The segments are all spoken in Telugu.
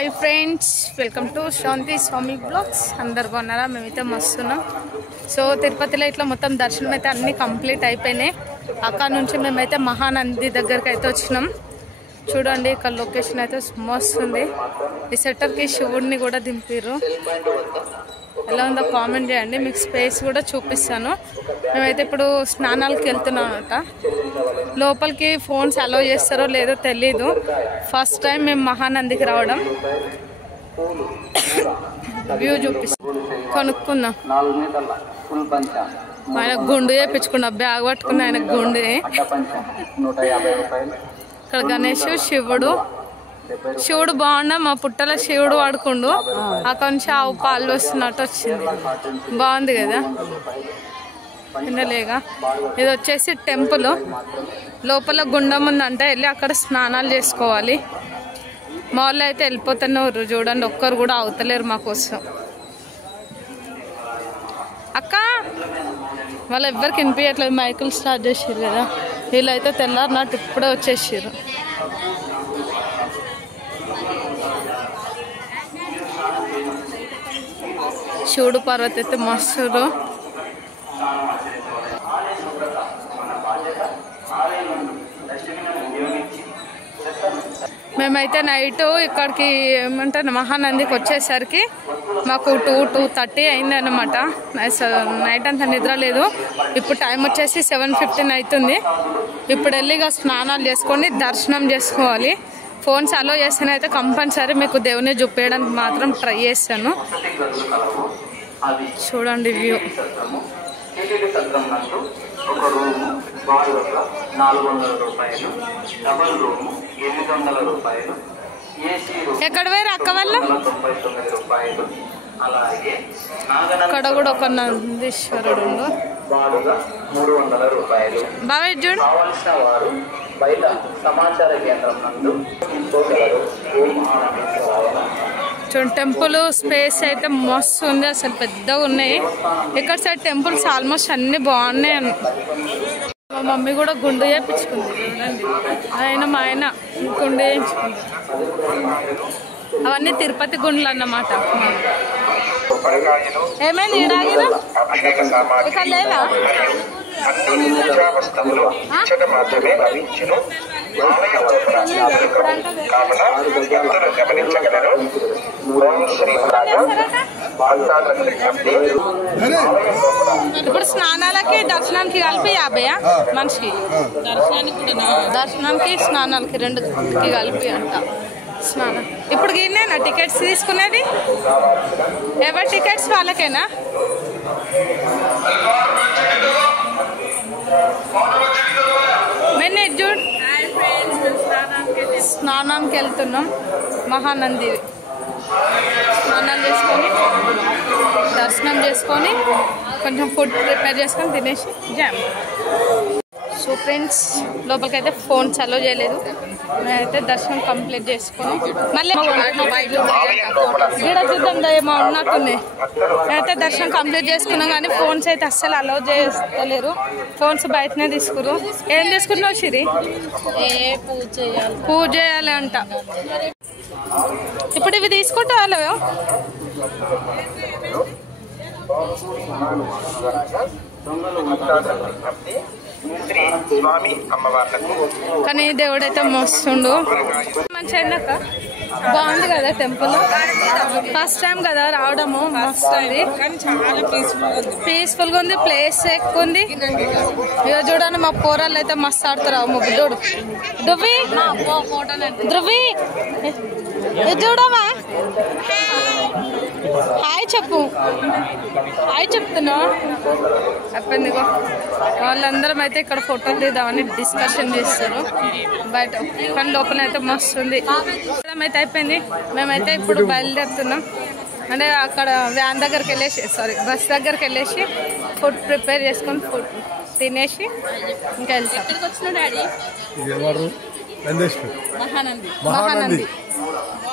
Hi friends, welcome to Shanti Swami blogs. అందరు బాగున్నారా? మేమైతే మస్తున్నాం. సో తిరుపతిలో ఇట్లా మొత్తం దర్శనం అయితే అన్నీ కంప్లీట్ అయిపోయినాయి. అక్కడ నుంచి మేమైతే మహానంది దగ్గరికి అయితే వచ్చినాం. చూడండి, ఇక్కడ లొకేషన్ అయితే మస్తుంది. ఈ సెటర్కి శివుడిని కూడా దింపారు. ఎలా ఉందో కామెంట్ చేయండి. మీకు స్పేస్ కూడా చూపిస్తాను. మేమైతే ఇప్పుడు స్నానాలకు వెళ్తున్నాం అనమాట. లోపలికి ఫోన్స్ అలౌ చేస్తారో లేదో తెలీదు. ఫస్ట్ టైం మేము మహానందికి రావడం. వ్యూ చూపిస్తాం, కొనుక్కుందాం. ఆయన గుండు చేయించుకున్నా, బ్యాగ్ పట్టుకున్న ఆయన గుండు. ఇక్కడ గణేష్, శివుడు బాగున్నా. మా పుట్టలో శివుడు వాడుకుండు. అక్కడ నుంచి ఆవు పాలు వస్తున్నట్టు వచ్చింది. బాగుంది కదా, వినలేగా. ఇది వచ్చేసి టెంపుల్. లోపల గుండం ఉందంటే వెళ్ళి అక్కడ స్నానాలు చేసుకోవాలి. మా వాళ్ళు అయితే వెళ్ళిపోతున్నారు. చూడండి, ఒక్కరు కూడా అవుతలేరు మా కోసం. అక్క వాళ్ళు ఎవ్వరికి వినిపించట్లేదు, మైకులు స్టార్ట్ చేసారు కదా. వీళ్ళైతే తెల్లారినట్టు ఇప్పుడే వచ్చేసారు. శివుడు పార్వతి అయితే మస్తురు. మేమైతే నైట్ ఇక్కడికి ఏమంటారు మహానందికి వచ్చేసరికి మాకు 2:30 అయింది అనమాట. నైట్ అంతా నిద్ర లేదు. ఇప్పుడు టైం వచ్చేసి 7:15 అవుతుంది. ఇప్పుడు వెళ్ళి ఇక స్నానాలు చేసుకొని దర్శనం చేసుకోవాలి. ఫోన్స్ అలో చేస్తేనే అయితే కంపల్సరీ మీకు దేవుని చూపించడానికి మాత్రం ట్రై చేస్తాను. చూడండి వ్యూ. ఎక్కడ వేరు అక్క వల్ల? ఇక్కడ కూడా ఒక నందీశ్వరుడు బాగా చూడు. చూడండి, టెంపుల్ స్పేస్ అయితే మస్తు ఉంది. అసలు పెద్దగా ఉన్నాయి. ఇక్కడ సైడ్ టెంపుల్స్ ఆల్మోస్ట్ అన్ని బాగున్నాయి. మా మమ్మీ కూడా గుండు చేయించుకుంది. చూడండి, మా ఆయన గుండు చేయించుకుంది. అవన్నీ తిరుపతి గుండ్లు అన్నమాట. ఏమైంది ఈడాగిన ఇక్కడ లేదా? ఇప్పుడు స్నానాలకి దర్శనానికి కలిపి 50 మనిషికి. దర్శనానికి స్నానాలకి 2కి కలిపి అంట. స్నానం ఇప్పుడు గిన్నేనా టికెట్స్ తీసుకునేది? ఎవరి టికెట్స్ వాళ్ళకేనా? స్నానానికి వెళ్తున్నాం మహానంది. స్నానం చేసుకొని దర్శనం చేసుకొని కొంచెం ఫుడ్ ప్రిపేర్ చేసుకొని తినేసి జామ్. సో ఫ్రెండ్స్, లోపలికి అయితే ఫోన్స్ అలో చేయలేదు. నేనైతే దర్శనం కంప్లీట్ చేసుకుని మళ్ళీ ఇక్కడ చూద్దాం ఏమో ఉన్నట్టున్నాయి. నేనైతే దర్శనం కంప్లీట్ చేసుకున్నాం కానీ ఫోన్స్ అయితే అస్సలు అలో చేస్తలేరు. ఫోన్స్ బయటనే తీసుకురు. ఏం తీసుకున్నావు సిరి? పూజ చేయాలి అంట. ఇప్పుడు ఇవి తీసుకుంటా వాళ్ళవే. కానీ దేవుడైతే మస్తుండు. మంచి అయినాక బాగుంది కదా టెంపుల్. ఫస్ట్ టైం కదా రావడము. మస్తు ఉంది, పీస్ఫుల్ గా ఉంది. ప్లేస్ ఎక్కువ ఉంది. ఇక చూడండి, మా పోరాళ్ళు అయితే మస్తు ఆడుతారు. మా బుడ్డోడు ధృవి చూడమా, హాయ్ చెప్పు. హాయ్ చెప్తున్నా చెప్పింది. వాళ్ళందరం అయితే ఇక్కడ ఫోటోలు తీద్దామని డిస్కషన్ చేస్తారు బయట. కానీ లోపల అయితే మస్తు ఉంది. అయితే అయిపోయింది. మేమైతే ఇప్పుడు బయలుదేరుతున్నాం. అంటే అక్కడ వ్యాన్ దగ్గరికి వెళ్ళేసి బస్ దగ్గరికి వెళ్ళేసి ఫుడ్ ప్రిపేర్ చేసుకొని ఫుడ్ తినేసి ఇంకా వెళ్తాం. ఎక్కడికి వచ్చిన డాడీ?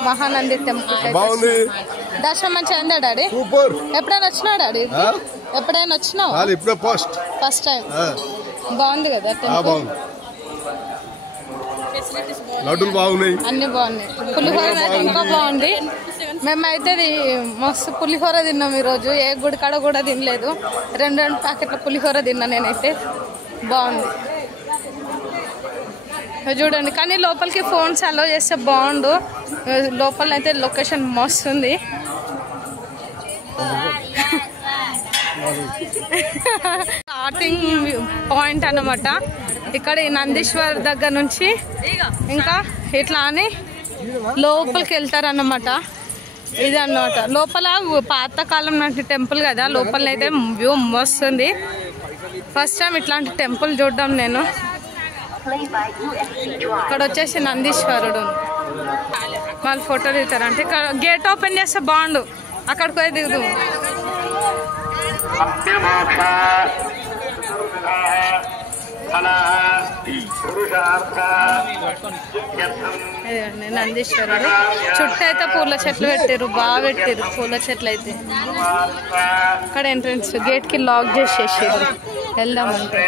మహానంది టెంపుల్ దర్శనం మంచిగా అయిందా డాడీ? ఎప్పుడైనా వచ్చినా డాడీ? ఎప్పుడైనా వచ్చినావు? First time. బాగుంది కదా టెంపుల్. లడ్డూలు బాగున్నాయి, అన్ని బాగున్నాయి. పులిహోర అయితే ఇంకా బాగుంది. మేమైతే మస్తు పులిహోర తిన్నాం ఈరోజు. ఏ గుడి కాడ కూడా తినలేదు. 2 ప్యాకెట్ల పులిహోర తిన్నా నేనైతే. బాగుంది చూడండి. కానీ లోపలికి ఫోన్స్ అలో చేస్తే బాగుండు. లోపలనైతే లొకేషన్ మస్తుంది. స్టార్టింగ్ పాయింట్ అన్నమాట. ఇక్కడ ఈ నందీశ్వర్ దగ్గర నుంచి ఇంకా ఇట్లా అని లోపలికి వెళ్తారన్నమాట. ఇది అన్నమాట. లోపల పాతకాలం నాటి టెంపుల్ కదా. లోపలనైతే వ్యూ మస్తుంది. ఫస్ట్ టైం ఇట్లాంటి టెంపుల్ చూడడం నేను. ఇక్కడ వచ్చేసి నందీశ్వరుడు. వాళ్ళు ఫోటో దిగుతారంటే ఇక్కడ గేట్ ఓపెన్ చేస్తే బాగుండు. అక్కడికి పోయి దిగుదు. నందీశ్వరుడు చుట్టూ అయితే పూల చెట్లు పెట్టారు. బాగా పెట్టారు పూల చెట్లు అయితే. ఇక్కడ ఎంట్రన్స్ గేట్ కి లాక్ చేసేసారు. వెళ్దామంటే